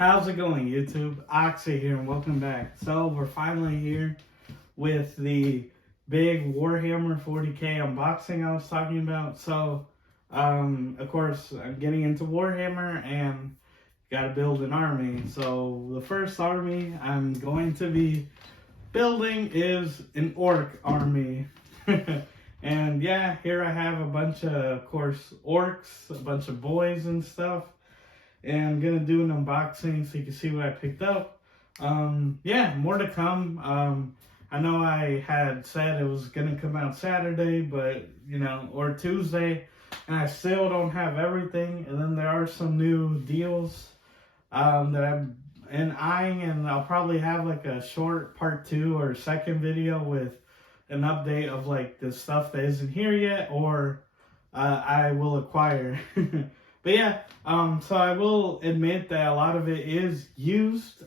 How's it going, YouTube? Oxy here, and welcome back. So, we're finally here with the big Warhammer 40K unboxing I was talking about. So, of course, I'm getting into Warhammer and gotta build an army. So, the first army I'm going to be building is an Ork army. And yeah, here I have a bunch of course, Orks, a bunch of boyz and stuff. And I'm gonna do an unboxing so you can see what I picked up. Yeah, more to come. I know I had said it was gonna come out Saturday, but or Tuesday, and I still don't have everything. And then there are some new deals that I'm eyeing, and I'll probably have like a short part 2 or second video with an update of like the stuff that isn't here yet, or I will acquire. But yeah, so I will admit that a lot of it is used,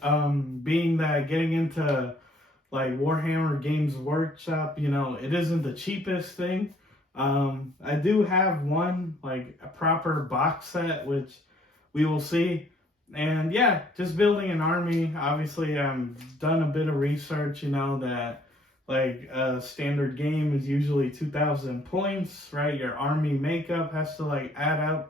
being that getting into like Warhammer Games Workshop, it isn't the cheapest thing. I do have one, like a proper box set, which we will see. And yeah, just building an army. Obviously, I've done a bit of research, that like a standard game is usually 2,000 points, right? Your army makeup has to like add up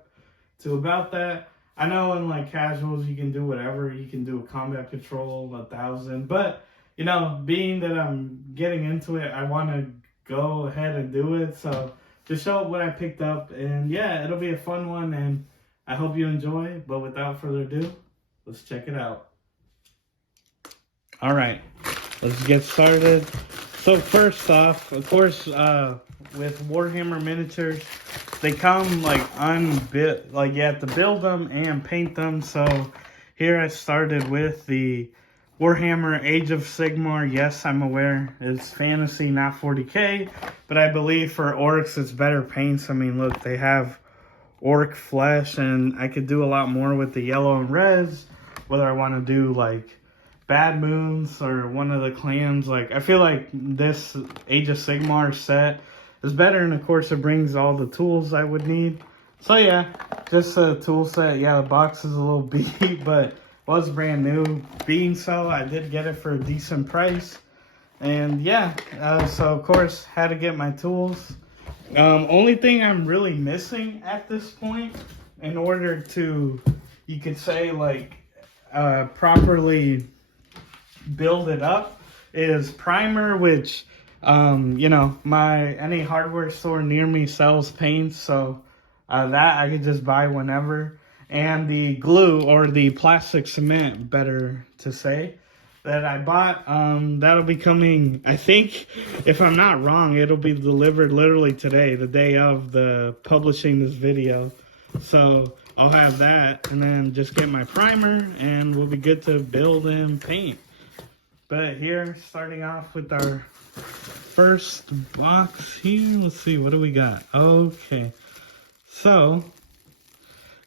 to about that. I know in like casuals you can do whatever. You can do a combat patrol 1,000, but being that I'm getting into it, I want to go ahead and do it. So just show what I picked up, and yeah, it'll be a fun one, and I hope you enjoy. But without further ado, let's check it out. All right, let's get started. So first off, of course, with Warhammer miniatures, they come like unbuilt, like you have to build them and paint them. So here I started with the Warhammer Age of Sigmar. Yes, I'm aware it's fantasy, not 40K, but I believe for Orks it's better paints. I mean, look, they have Ork flesh, and I could do a lot more with the yellow and reds, whether I want to do like Bad Moons or one of the clans. Like, I feel like this Age of Sigmar set is better, and of course it brings all the tools I would need. So yeah, just a tool set. Yeah, the box is a little beat, but was brand new. Being so, I did get it for a decent price. And yeah, so of course had to get my tools. Only thing I'm really missing at this point, in order to, you could say, like properly build it up, is primer, which any hardware store near me sells paints, so that I could just buy whenever. And the glue, or the plastic cement, better to say, that I bought, that'll be coming, I think, if I'm not wrong, it'll be delivered literally today, the day of the publishing this video. So I'll have that, and then just get my primer, and we'll be good to build and paint. But here, starting off with our first box here, let's see, what do we got? Okay, so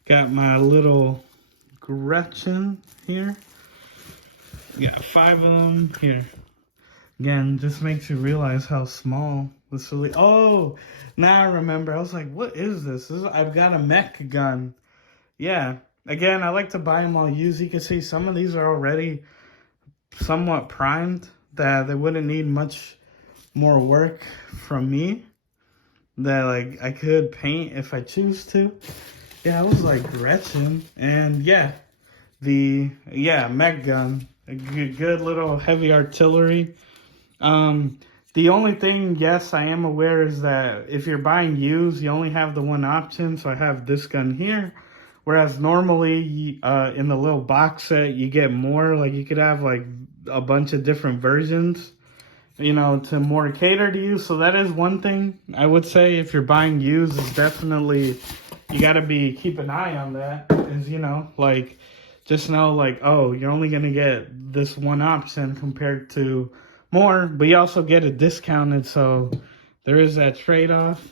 got my little Gretchen here. Got 5 of them here. Again, just makes you realize how small this really. Oh, now I remember. I was like, what is this? I've got a mech gun. Yeah, again, I like to buy them all used. You can see some of these are already somewhat primed, that they wouldn't need much more work from me, that like I could paint if I choose to. Yeah, I was like Gretchen. And yeah, mech gun, a good little heavy artillery. The only thing, yes, I am aware, is that if you're buying used, you only have the one option. So I have this gun here, whereas normally in the little box set you get more. Like, you could have like a bunch of different versions, to more cater to you. So that is one thing I would say, if you're buying used, is definitely, you got to keep an eye on that. Is, like, just know like, oh, you're only going to get this one option compared to more, but you also get it discounted. So there is that trade-off.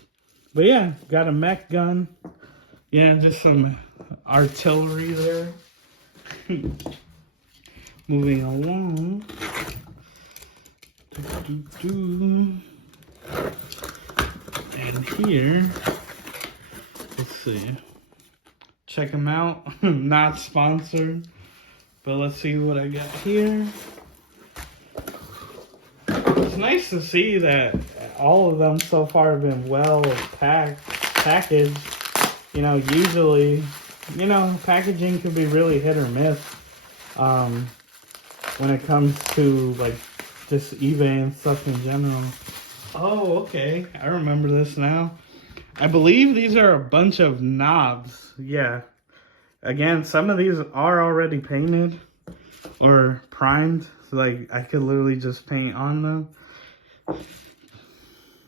But yeah, got a mech gun. Yeah, just some artillery there. Moving along. And here, let's see. Check them out. Not sponsored. But let's see what I got here. It's nice to see that all of them so far have been well packaged. You know, usually, you know, packaging can be really hit or miss when it comes to like just eBay and stuff in general. Oh, okay. I remember this now. I believe these are a bunch of knobs. Yeah. Again, some of these are already painted or primed. So like I could literally just paint on them.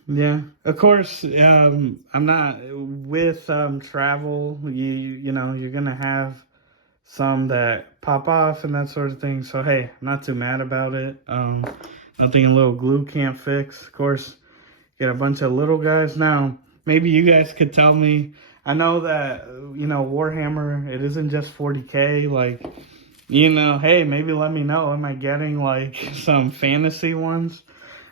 Yeah. Of course, I'm not with travel. You know, you're going to have some that pop off and that sort of thing. So hey, I'm not too mad about it. Nothing a little glue can't fix. Of course, get a bunch of little guys. Now, maybe you guys could tell me. I know that, you know, Warhammer, it isn't just 40K. Like, you know, hey, maybe let me know. Am I getting like some fantasy ones?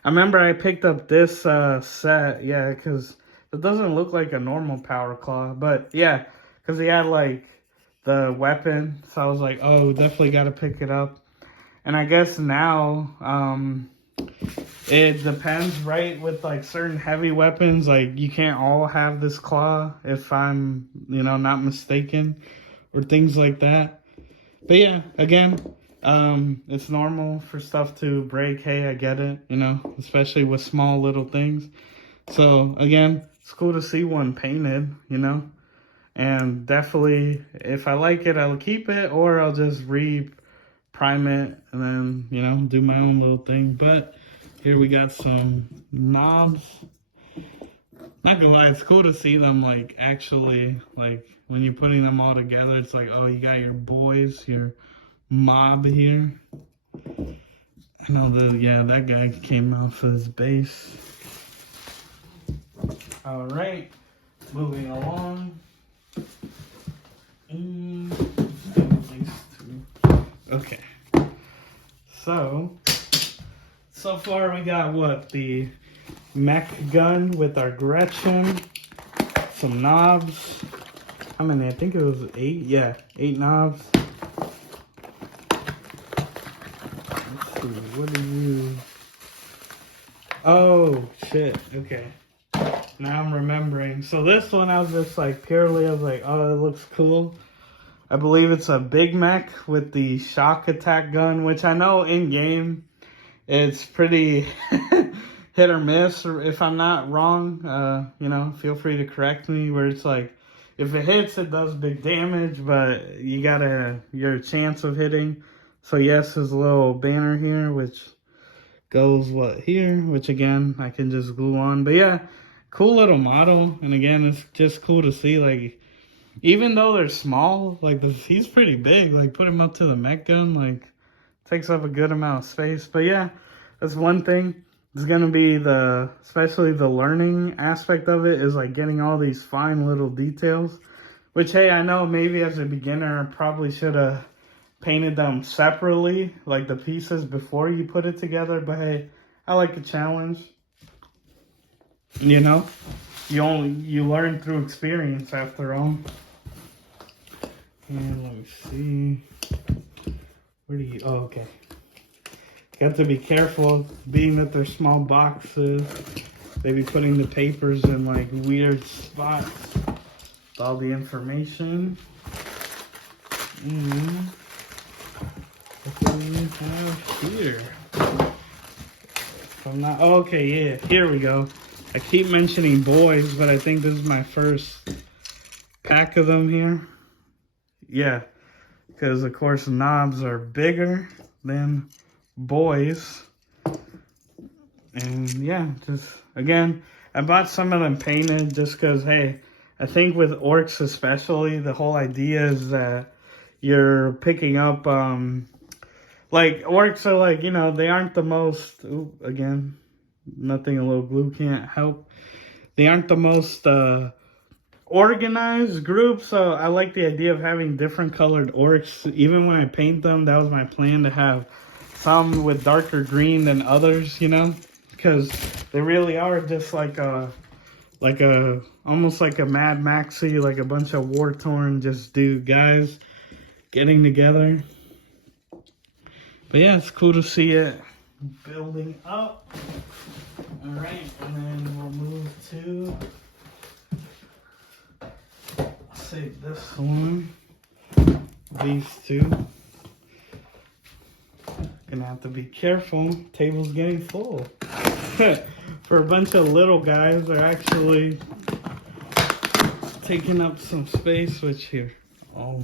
I remember I picked up this set, yeah, because it doesn't look like a normal power claw. But yeah, because he had like the weapon. So I was like, oh, definitely got to pick it up. And I guess now, it depends, right? With like certain heavy weapons, like you can't all have this claw if I'm, you know, not mistaken, or things like that. But yeah, again, it's normal for stuff to break. Hey, I get it, you know, especially with small little things. So again, it's cool to see one painted, you know, and definitely if I like it, I'll keep it, or I'll just prime it and then, you know, do my own little thing. But here we got some knobs. Not gonna lie, it's cool to see them like actually, like when you're putting them all together, it's like, oh, you got your boys, your mob here. I know that guy came off his base. All right, moving along. Okay, so far we got what? The mech gun with our Gretchen, some knobs. How many? I think it was 8. Yeah, 8 knobs. Let's see, what are you? Oh, shit, okay. Now I'm remembering. So this one I was just like purely, I was like, oh, it looks cool. I believe it's a big mech with the shock attack gun, which I know in game it's pretty hit or miss. Or if I'm not wrong, you know, feel free to correct me. Where it's like, if it hits, it does big damage, but you gotta your chance of hitting. So yes, there's a little banner here, which goes here, which again I can just glue on. But yeah, cool little model, and again, it's just cool to see like. Even though they're small, like he's pretty big. Like put him up to the mech gun, like takes up a good amount of space. But yeah, that's one thing. It's gonna be especially the learning aspect of it is like getting all these fine little details. Which hey, I know maybe as a beginner, I probably should have painted them separately, like the pieces before you put it together. But hey, I like the challenge. You know, you learn through experience after all. And let me see. Where do you? Oh, okay. Got to be careful, being that they're small boxes. They be putting the papers in like weird spots with all the information. What do we have here? If I'm not. Oh, okay, yeah. Here we go. I keep mentioning boys, but I think this is my first pack of them here. Yeah, because of course knobs are bigger than boys. And yeah, just again, I bought some of them painted just because, hey, I think with orcs especially, the whole idea is that you're picking up, like orcs are like, you know, they aren't the most, again, nothing a little glue can't help. They aren't the most organized group, so I like the idea of having different colored orcs. Even when I paint them, that was my plan, to have some with darker green than others, you know, because they really are just like almost like a Mad Maxy, like a bunch of war-torn just guys getting together. But yeah, it's cool to see it building up. All right, and then we'll move to, I'll save this one, these two. Gonna have to be careful, table's getting full. For a bunch of little guys, they're actually taking up some space, which here, I'll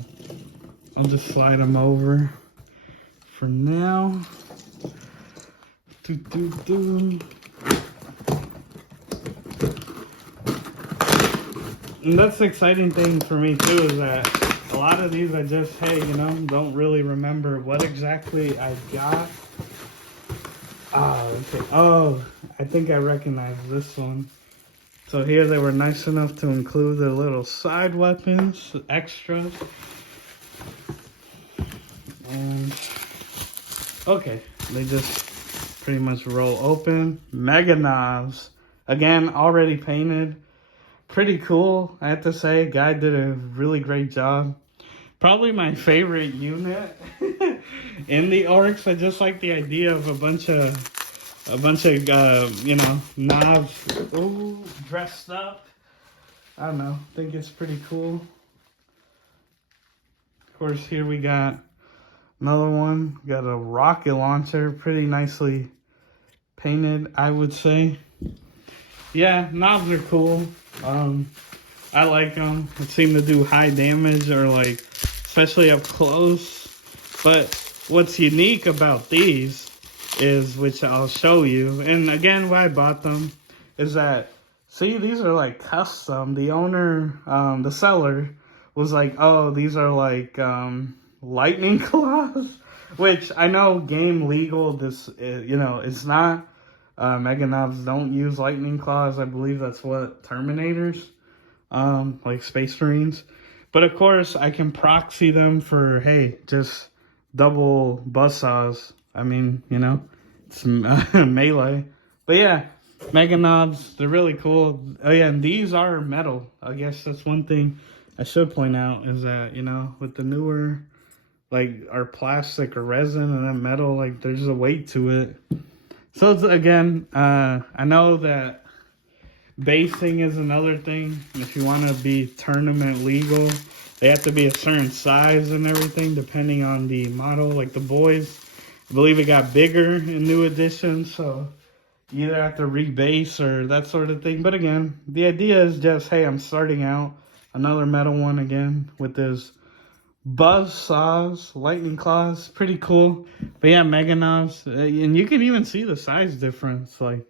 just slide them over for now. And that's the exciting thing for me too, is that a lot of these I just, hey, you know, don't really remember what exactly I got. Okay. Oh, I think I recognize this one. So here they were nice enough to include the little side weapons, extras. And okay, they just pretty much roll open. Mega Nobs, again, already painted. Pretty cool, I have to say. Guy did a really great job. Probably my favorite unit in the Orks. I just like the idea of a bunch of you know, knobs, ooh, dressed up. I don't know, I think it's pretty cool. Of course, here we got another one. Got a rocket launcher, pretty nicely painted, I would say. Yeah, knobs are cool. I like them. It seem to do high damage, or like, especially up close. But what's unique about these is, which I'll show you, and again, why I bought them, is that, see, these are like custom. The owner, the seller, was like, oh, these are like lightning claws, which I know game legal, this, you know, it's not. Mega Nobs don't use lightning claws. I believe that's what Terminators, like Space Marines. But of course, I can proxy them for, hey, just double buzzsaws. I mean, you know, it's melee. But yeah, Mega Nobs, they're really cool. Oh yeah, and these are metal. I guess that's one thing I should point out, is that, you know, with the newer, like, are plastic or resin, and then metal, like, there's a weight to it. So it's, again, I know that basing is another thing. If you want to be tournament legal, they have to be a certain size and everything, depending on the model. Like the boyz, I believe it got bigger in new editions, so you either have to rebase or that sort of thing. But again, the idea is just, hey, I'm starting out. Another metal one again with this buzz saws, lightning claws, pretty cool. But yeah, Mega Nobs, and you can even see the size difference. Like,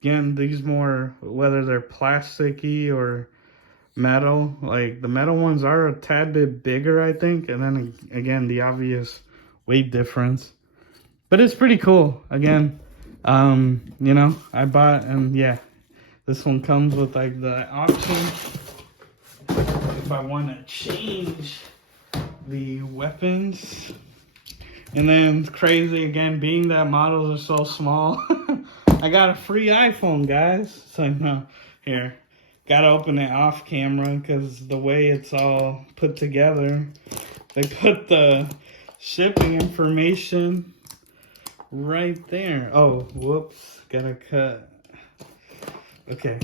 again, these more, whether they're plasticky or metal, like the metal ones are a tad bit bigger, I think. And then again, the obvious weight difference. But it's pretty cool. Again, you know, I bought, and yeah, this one comes with like the option if I want to change the weapons. And then crazy, again, being that models are so small, I got a free iPhone, guys. So no, here, gotta open it off camera, because the way it's all put together, they put the shipping information right there. Oh, whoops, gotta cut. Okay,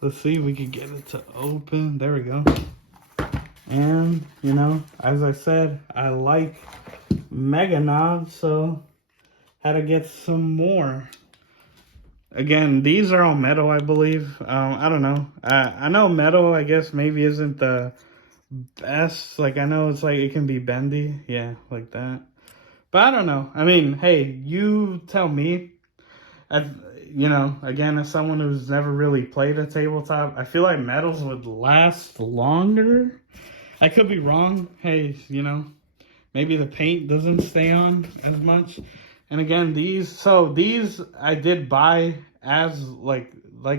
let's see if we can get it to open. There we go. And, you know, as I said, I like Mega Nobs, so had to get some more. Again, these are all metal, I believe. I don't know. I know metal, I guess, maybe isn't the best. Like, I know it's like, it can be bendy. Yeah, like that. But I don't know. I mean, hey, you tell me. You know, again, as someone who's never really played a tabletop, I feel like metals would last longer. I could be wrong. Hey, you know, maybe the paint doesn't stay on as much. And again, these I did buy as like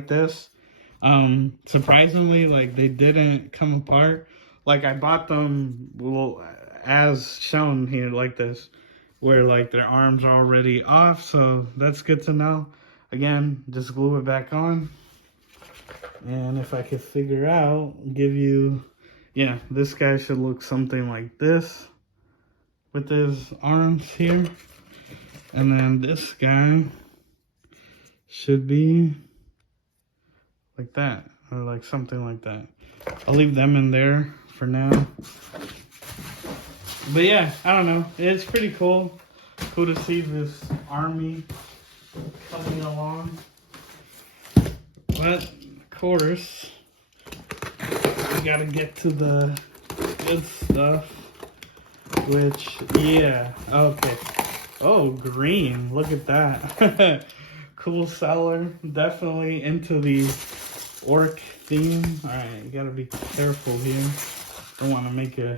this. Surprisingly, like, they didn't come apart. Like, I bought them, well, as shown here, like this, where like their arms are already off. So that's good to know. Again, just glue it back on. And if I could figure out, give you, yeah, this guy should look something like this. with his arms here. And then this guy should be like that, or like something like that. I'll leave them in there for now. But yeah, I don't know. It's pretty cool. Cool to see this army coming along. But, of course, we gotta get to the good stuff. Which, yeah, okay. Oh, green. Look at that. Cool seller. Definitely into the orc theme. Alright, you gotta be careful here. Don't want to make a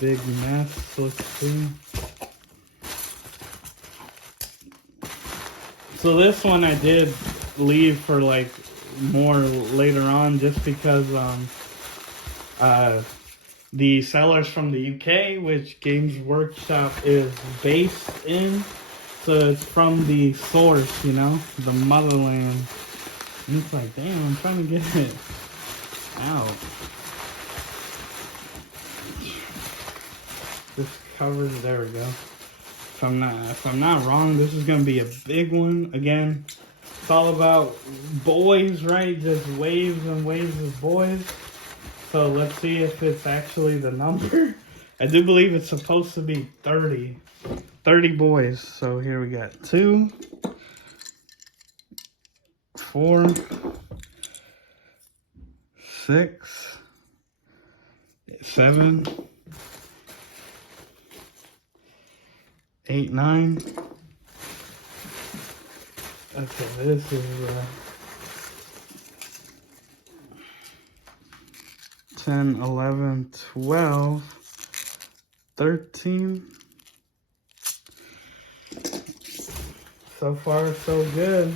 big mess. Let's see. So this one I did leave for like more later on, just because the sellers from the UK, which Games Workshop is based in, so it's from the source, you know, the motherland. And it's like, damn, I'm trying to get it out. This cover, there we go. If I'm not wrong, this is gonna be a big one. Again, it's all about boys, right? Just waves and waves of boys. So let's see if it's actually the number. I do believe it's supposed to be 30. 30 boys. So here we got 2, 4, 6, 7, 8, 9. Okay, this is 10, 11, 12, 13. So far, so good.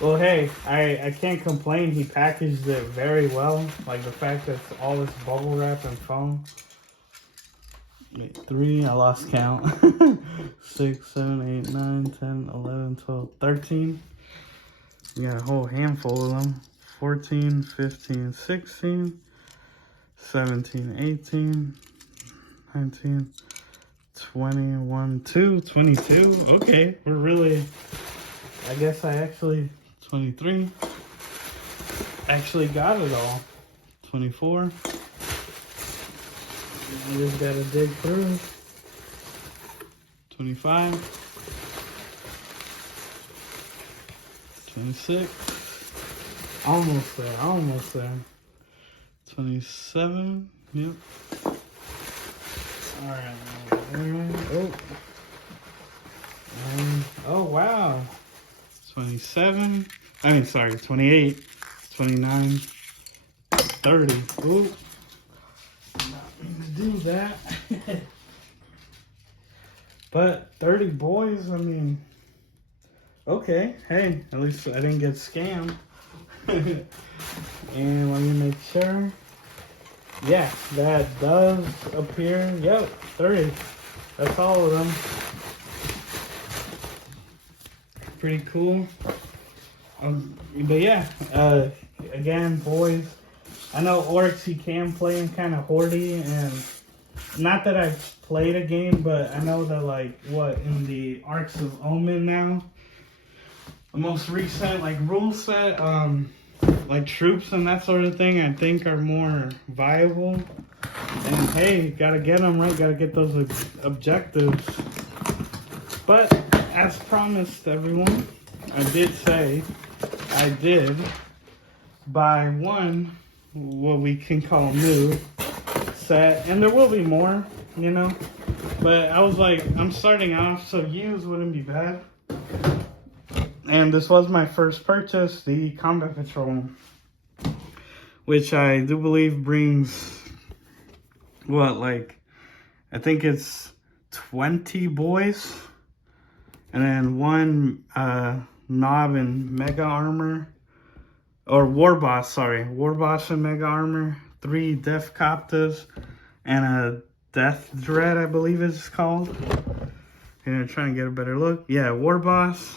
Well, hey, I can't complain. He packaged it very well. Like the fact that it's all this bubble wrap and foam. Wait, 3, I lost count. 6, 7, 8, 9, 10, 11, 12, 13. We got a whole handful of them. 14, 15, 16, 17, 18, 19, 21, 2, 22. Okay, we're really, I guess I actually, 23. Actually got it all. 24. I just gotta dig through. 25. 26. Almost there, almost there. 27. Yep. Alright. Oh. Oh, wow. 27. I mean, sorry, 28. 29. 30. Ooh. Not mean to do that. But 30 boys, I mean, okay. Hey, at least I didn't get scammed. And let me make sure. Yeah, that does appear. Yep, 30. That's all of them. Pretty cool. But yeah, again, boys. I know orcs, you can play them kind of hoardy, and not that I've played a game, but I know that like in the Arks of Omen now, the most recent like rule set, like troops and that sort of thing, I think are more viable. And hey, gotta get them right, gotta get those objectives. But as promised, everyone, I did say I did buy one, what we can call new set, and there will be more, you know. But I was like, I'm starting off, so used wouldn't be bad. And this was my first purchase, the Combat Patrol, which I do believe brings, what, like, I think it's 20 boys, and then 1 Nob and Mega Armor, or War Boss and Mega Armor, 3 Death Copters, and a Death Dread, I believe it's called. And I'm trying to get a better look. Yeah, War Boss,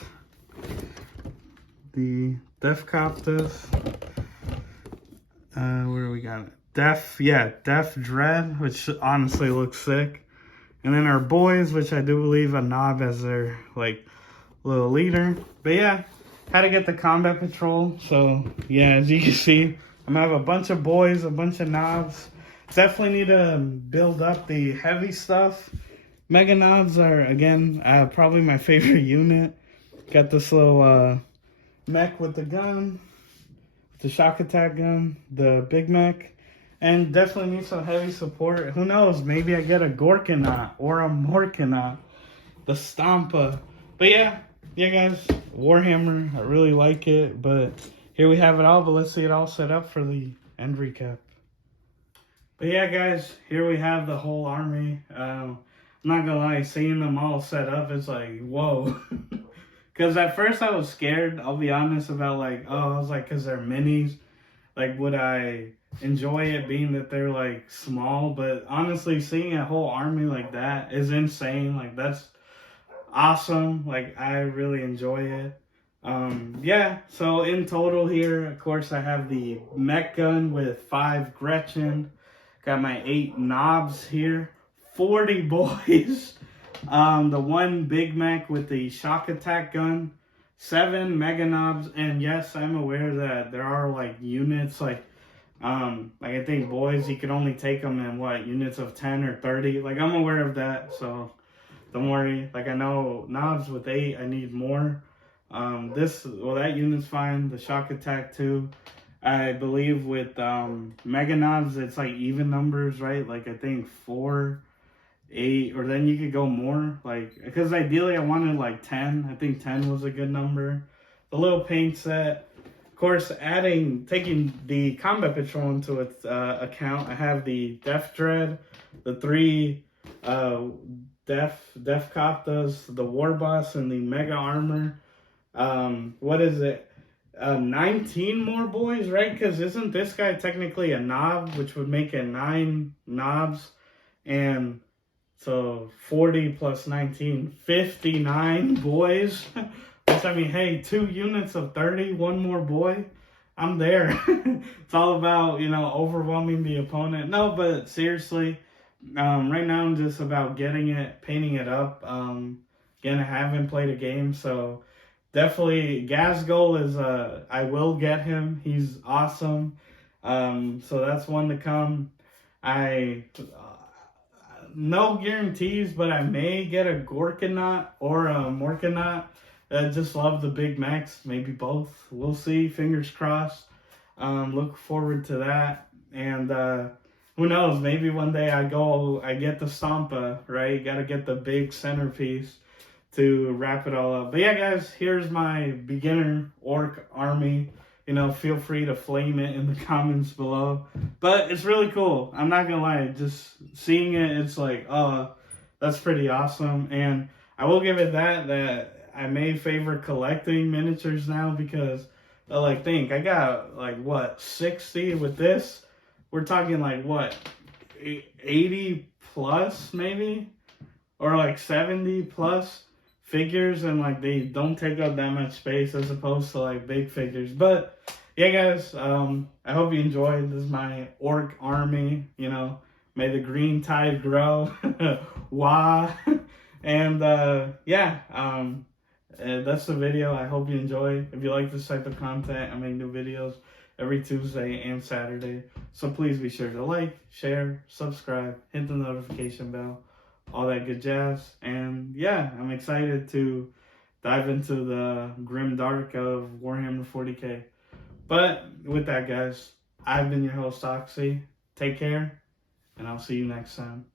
the Death Copters. Where do we got it? Def Dread, which honestly looks sick. And then our boys, which I do believe a Nob as their like little leader. But yeah, had to get the combat patrol. So yeah, as you can see, I'm gonna have a bunch of boys, a bunch of Nobs. Definitely need to build up the heavy stuff. Mega Nobs are again probably my favorite unit. Got this little mech with the gun, the shock attack gun, the big mech. And definitely need some heavy support. Who knows? Maybe I get a Gorkanaut or a Morkanaut. The Stompa. But yeah, guys. Warhammer. I really like it. But here we have it all. But let's see it all set up for the end recap. But yeah, guys. Here we have the whole army. I'm not gonna lie. Seeing them all set up is like, whoa. Because at first I was scared. I'll be honest about like, I was like, because they're minis. Like, would I enjoy it being that they're like small? But honestly, seeing a whole army like that is insane. Like, that's awesome. Like, I really enjoy it. Yeah, so in total here, of course, I have the mech gun with 5 Gretchen. Got my 8 Nobs here. 40 boys. The 1 Big Mech with the shock attack gun. 7 Mega Nobs, and yes, I'm aware that there are like units like I think boys, you can only take them in what, units of 10 or 30. Like, I'm aware of that, so don't worry. Like, I know Nobs with 8, I need more. That unit's fine. The shock attack too. I believe with Mega Nobs, it's like even numbers, right? Like, I think 4, 8, or then you could go more, like, because ideally I wanted like 10. I think 10 was a good number. The little paint set, of course, taking the combat patrol into its account, I have the Def Dread, the 3 Def Koptas, the War Boss, and the Mega Armor. What is it? 19 more boys, right? Because isn't this guy technically a Nob, which would make it 9 Nobs, and so 40 plus 19, 59 boys. Which, I mean, hey, 2 units of 30, 1 more boy. I'm there. It's all about, overwhelming the opponent. No, but seriously, right now I'm just about painting it up. Again, I haven't played a game, so definitely Gazgul is, I will get him. He's awesome. So that's one to come. No guarantees, but I may get a Gorkanaut or a Morkanaut. I just love the big mechs, maybe both. We'll see, fingers crossed. Look forward to that. And who knows, maybe one day I get the Stompa, right? Gotta get the big centerpiece to wrap it all up. But yeah, guys, here's my beginner orc army. Feel free to flame it in the comments below. But it's really cool. I'm not gonna lie, just seeing it, it's like, oh, that's pretty awesome. And I will give it that I may favor collecting miniatures now, because I got like what, 60 with this. We're talking like what, 80 plus maybe, or like 70 plus figures, and like they don't take up that much space as opposed to like big figures. But yeah, guys, I hope you enjoyed. This is my orc army. May the green tide grow. Wah. And that's the video. I hope you enjoy. If you like this type of content, I make new videos every Tuesday and Saturday. So please be sure to like, share, subscribe, hit the notification bell, all that good jazz. And yeah, I'm excited to dive into the grim dark of Warhammer 40K. But with that, guys, I've been your host, Oxy. Take care, and I'll see you next time.